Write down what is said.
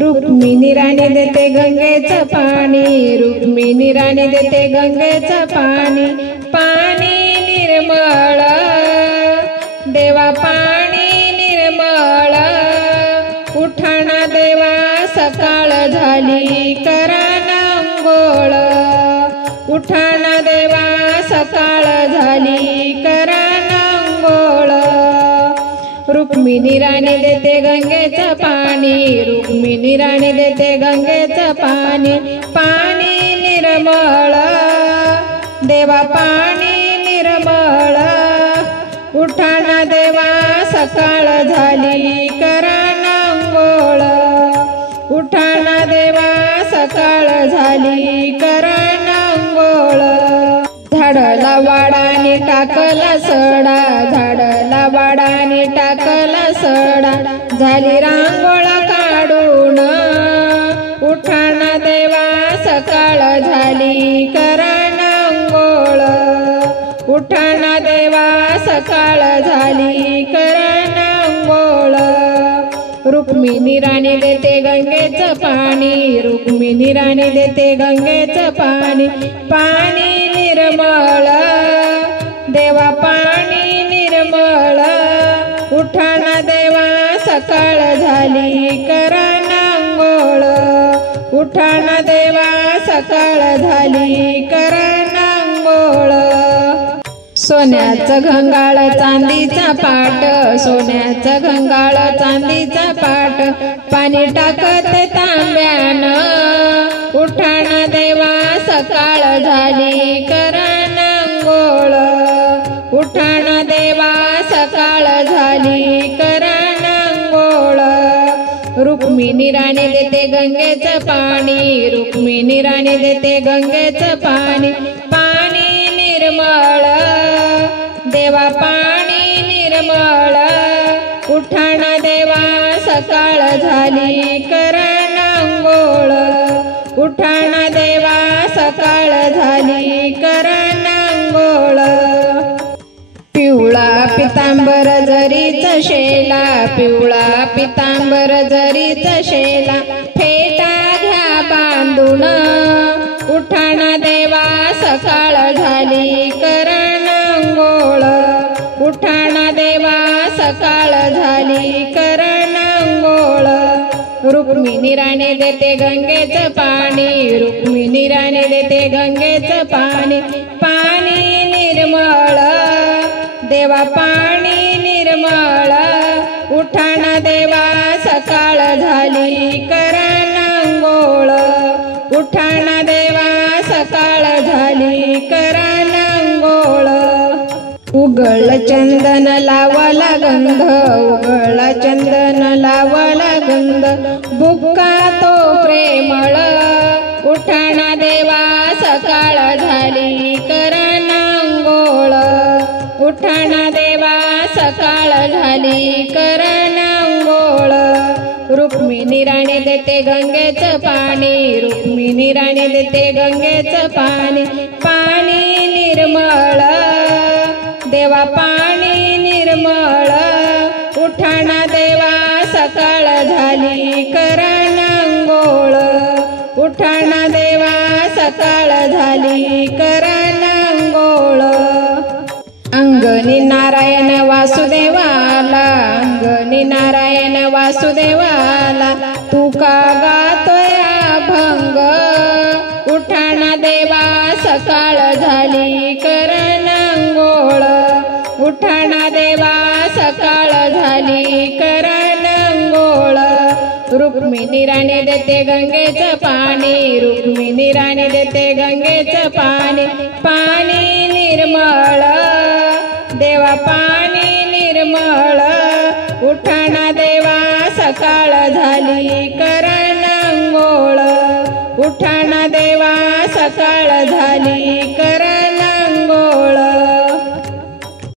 रुक्मिणी राणी देते गंगेचं पाणी, रुक्मिणी राणी देते गंगेचं पाणी, पाणी निर्मळ देवा पाणी निर्मळ, उठाणा देवा सकाळ झाली करा अंघोळ, उठाणा देवा सकाळ झाली करा अंघोळ, रुक्मिणी राणी देते गंगेचं पाणी, रुक्मिणी राणी देते गंगेचं पाणी, पाणी निर्मळ देवा पाणी निर्मळ, उठाणा देवा सकाळ झाली करा अंघोळ, उठाणा देवा सकाळ झाली करा अंघोळ, झाडाला वाडाने टाकला सडा, झाडाला वाडाने टाकला सडा, झाली रांगोळ काढून, उठाणा देवा सकाळ झाली करा अंघोळ, उठाणा देवा सकाळ झाली करा अंघोळ, रुक्मिणी राणी देते गंगेचं पाणी, रुक्मिणी राणी देते गंगेचं पाणी, पाणी निर्मळ देवा पाणी निर्मळ, उठाणा देवा सकाळ झाली करा अंघोळ, उठाणा देवा सकाळ झाली करा अंघोळ, सोन्याचं घंगाळ चांदीचा पाट, सोन्याचं घंगाळ चांदीचा पाट, पाणी टाकते तांब्यानं, उठाणा देवा सकाळ झाली करा अंघोळ, उठाणा देवा सकाळ झाली करा अंघोळ, रुक्मिणी राणी देते गंगेचं पाणी, रुक्मिणी राणी देते गंगेचं पाणी, पाणी निर्मळ देवा पाणी निर्मळ, उठाणा देवा सकाळ झाली करा अंघोळ, उठाणा देवा सकाळ झाली करा अंघोळ, पिवळा पितांबर जरीचा शेला, पिवळा पितांबर जरीचा शेला, फेटा घ्या बांधून, उठाणा देवा सकाळ झाली करा अंघोळ, उठाणा देवा सकाळ झाली करा अंघोळ, रुक्मिणी राणी देते गंगेचं पाणी, रुक्मिणी राणी देते गंगेचं पाणी, पाणी निर्मळ देवा पाणी निर्मळ, उठाणा देवा सकाळ झाली करा अंघोळ, उठाणा देवा सकाळ झाली करा अंघोळ, उगळ चंदन लावला गंध, उगळ चंदन लावला गंध, बुक्का तो प्रेमळ, उठाणा देवा सकाळ झाली करा अंघोळ, उठाणा देवा सकाळ झाली करा अंघोळ, रुक्मिणी राणी देते गंगेचं पाणी, रुक्मिणी राणी देते गंगेचं पाणी, पाणी निर्मळ देवा पाणी निर्मळ, उठाणा देवा सकाळ झाली करा अंघोळ, उठाणा देवा सकाळ झाली करा अंघोळ, अंगणी नारायण वासुदेवाला, अंगणी नारायण वासुदेवाला, तुका गातोय अभंग, उठाणा देवा सकाळ झाली करा अंघोळ, उठाणा देवा सकाळ झाली करा अंघोळ, रुक्मिणी राणी देते गंगेचं पाणी, रुक्मिणी राणी देते गंगेचं पाणी, पाणी निर्मळ देवा पाणी निर्मळ, उठाणा देवा सकाळ झाली करा अंघोळ, उठाणा देवा सकाळ झाली